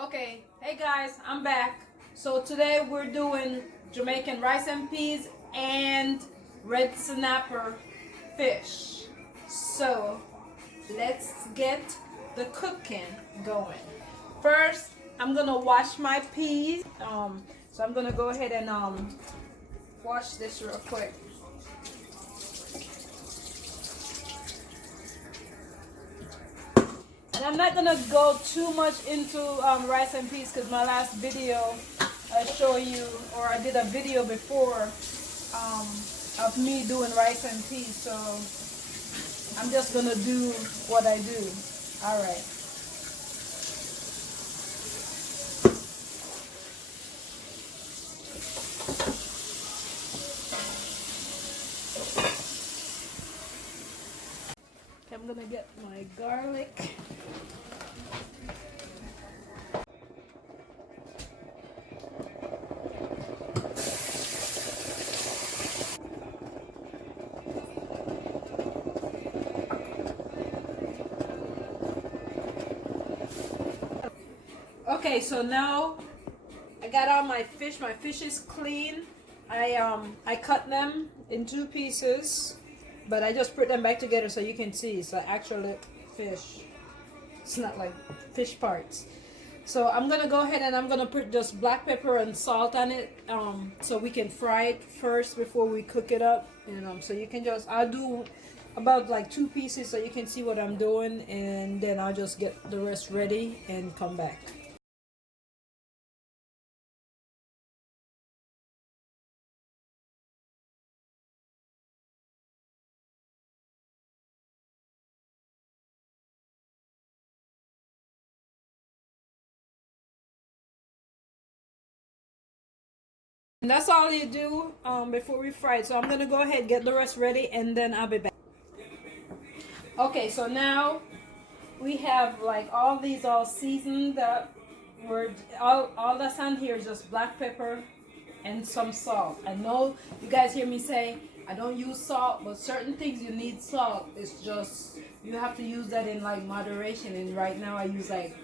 Okay, hey guys, I'm back. So today we're doing Jamaican rice and peas and red snapper fish. So let's get the cooking going. First, I'm gonna wash my peas. So I'm gonna go ahead and wash this real quick. And I'm not gonna go too much into rice and peas because my last video I show you, or I did a video before of me doing rice and peas. So I'm just gonna do what I do. All right. I'm gonna get my garlic. Okay, so now I got all my fish. My fish is clean. I cut them in two pieces, but I just put them back together so you can see it's actually fish. It's not like fish parts. So I'm gonna go ahead and I'm gonna put just black pepper and salt on it, so we can fry it first before we cook it up. So you can I'll do about like two pieces so you can see what I'm doing, and then I'll just get the rest ready and come back. And that's all you do before we fry it. So I'm gonna go ahead and get the rest ready, and then I'll be back. Okay, so now we have like all these all seasoned. That we're all that's on here is just black pepper and some salt. I know you guys hear me say I don't use salt, but certain things you need salt. It's just you have to use that in like moderation. And right now I use like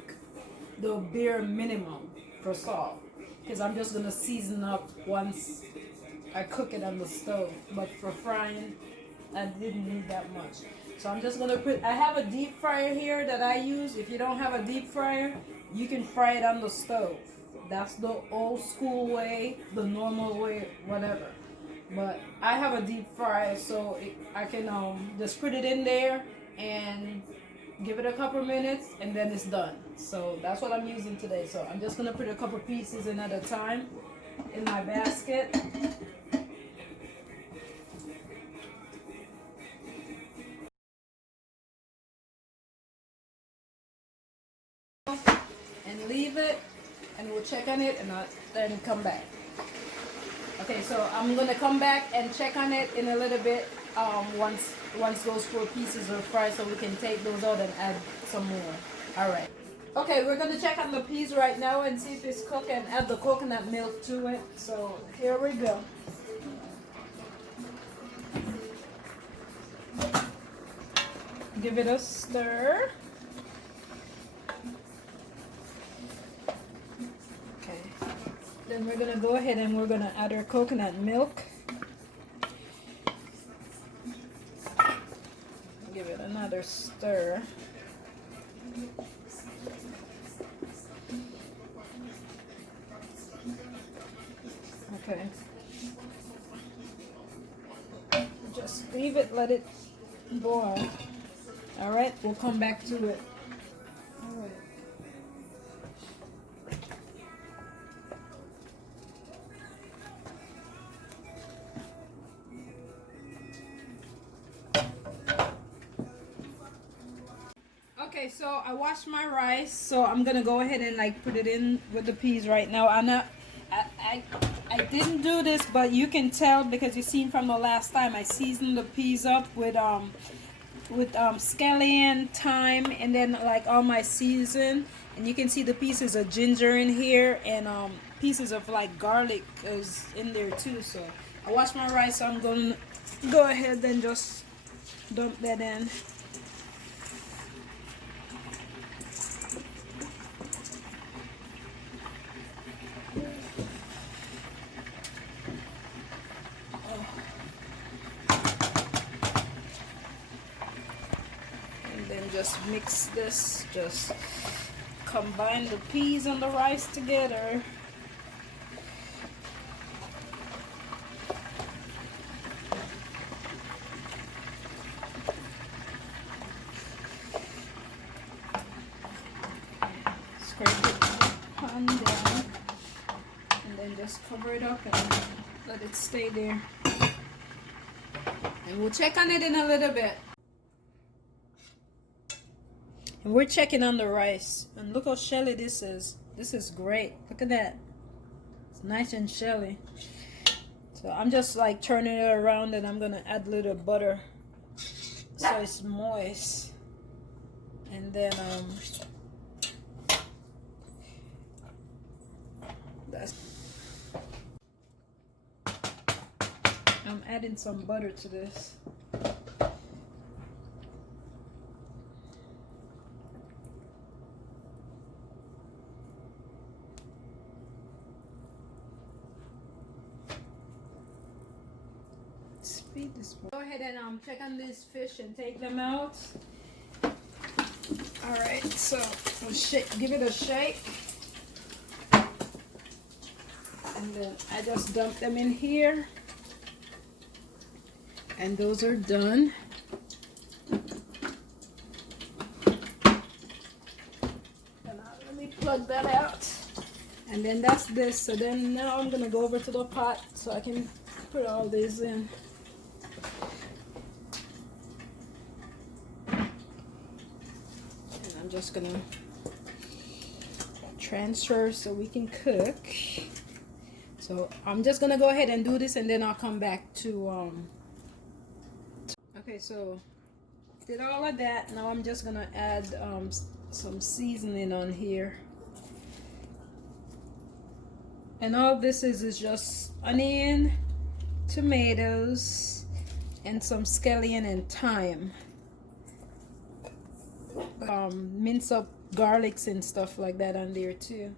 the bare minimum for salt, because I'm just gonna season up once I cook it on the stove. But for frying, I didn't need that much. So I'm just gonna I have a deep fryer here that I use. If you don't have a deep fryer, you can fry it on the stove. That's the old school way, the normal way, whatever. But I have a deep fryer, so I can just put it in there and give it a couple minutes, and then it's done. So that's what I'm using today. So I'm just gonna put a couple pieces in at a time in my basket. And leave it, and we'll check on it, and then come back. Okay, so I'm gonna come back and check on it in a little bit once those four pieces are fried, so we can take those out and add some more. All right. Okay, we're gonna check on the peas right now and see if it's cooked, and add the coconut milk to it. So here we go. Give it a stir. Okay. Then we're gonna go ahead and we're gonna add our coconut milk. Give it another stir. Okay. Just leave it, let it boil. All right, we'll come back to it. All right. Okay, so I washed my rice, so I'm gonna go ahead and like put it in with the peas right now. I didn't do this, but you can tell because you've seen from the last time I seasoned the peas up with scallion, thyme, and then like all my season. And you can see the pieces of ginger in here, and pieces of like garlic is in there too. So I washed my rice, so I'm gonna go ahead and just dump that in. just mix this, just combine the peas and the rice together. Scrape the pan down and then just cover it up and let it stay there. And we'll check on it in a little bit. And we're checking on the rice. And look how shelly this is. This is great. Look at that. It's nice and shelly. So I'm just like turning it around, and I'm going to add a little butter so it's moist. And then I'm adding some butter to this. Speed this. Go ahead and check on this fish and take them out. All right, so we'll give it a shake. And then I just dump them in here. And those are done. Let me plug that out. And then that's this. So then now I'm gonna go over to the pot so I can put all these in. And I'm just gonna transfer so we can cook. So I'm just gonna go ahead and do this, and then I'll come back to okay, so did all of that. Now I'm just gonna add some seasoning on here. And all this is just onion, tomatoes, and some scallion and thyme. Mince up garlics and stuff like that on there too.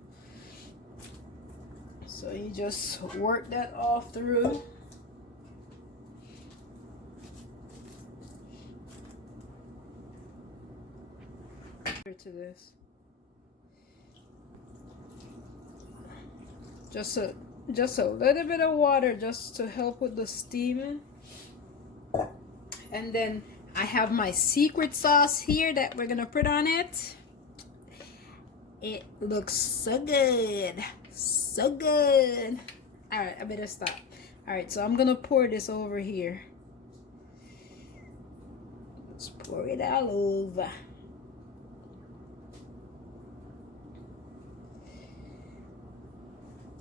So you just work that all through. To this, just a little bit of water just to help with the steaming. And then I have my secret sauce here that we're gonna put on it. It looks so good, so good. All right, I better stop. All right, so I'm gonna pour this over here. Let's pour it all over.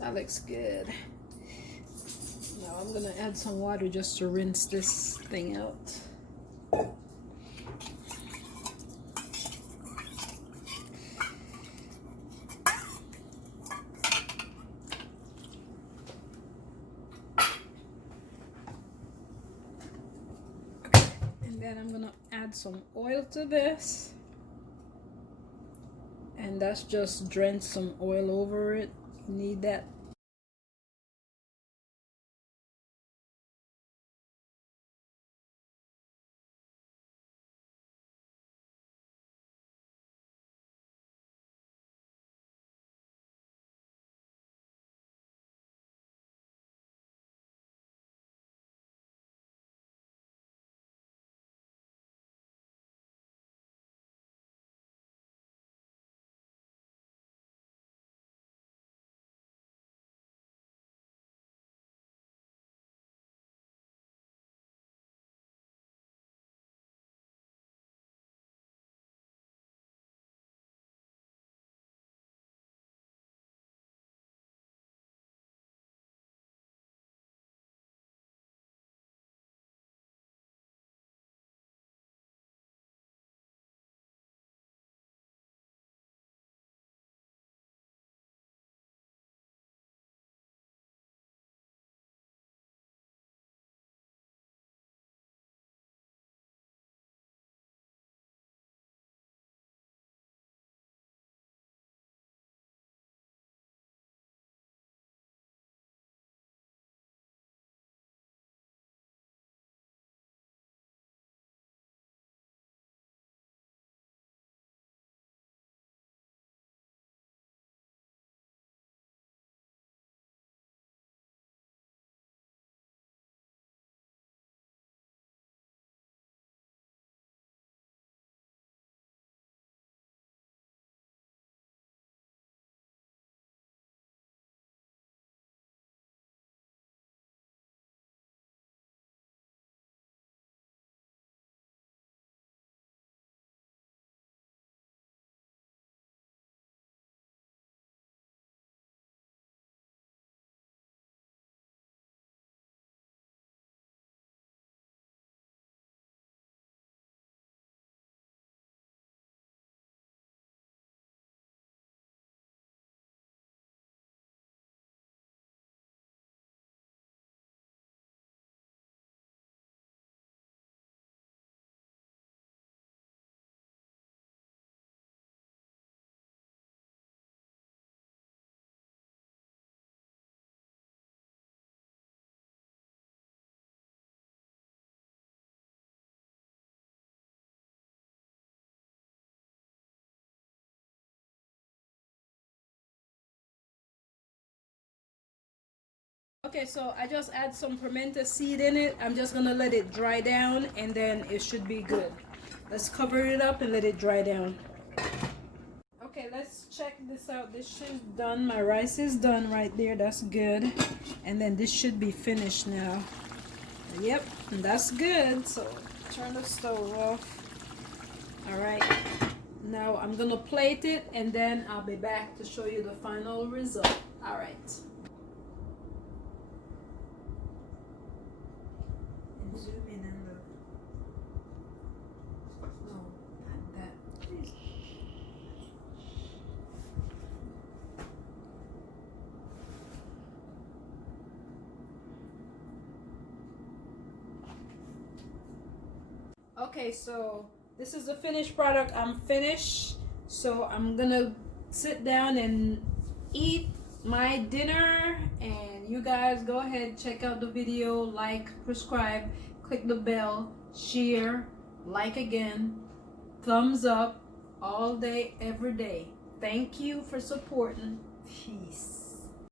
That looks good. Now I'm gonna add some water just to rinse this thing out. Okay. And then I'm gonna add some oil to this. And that's just drench some oil over it. You need that Okay, so I just add some pimento seed in it. I'm just gonna let it dry down and then it should be good. Let's cover it up and let it dry down. Okay, let's check this out. This is done. My rice is done right there. That's good. And then this should be finished now. Yep, that's good. So turn the stove off. All right. Now I'm gonna plate it and then I'll be back to show you the final result. All right. And zoom in and look. No, not that. Please. Okay, so this is the finished product. I'm finished. So I'm gonna sit down and eat my dinner, and you guys go ahead, check out the video, like, subscribe, click the bell, share, like again, thumbs up all day, every day. Thank you for supporting. Peace.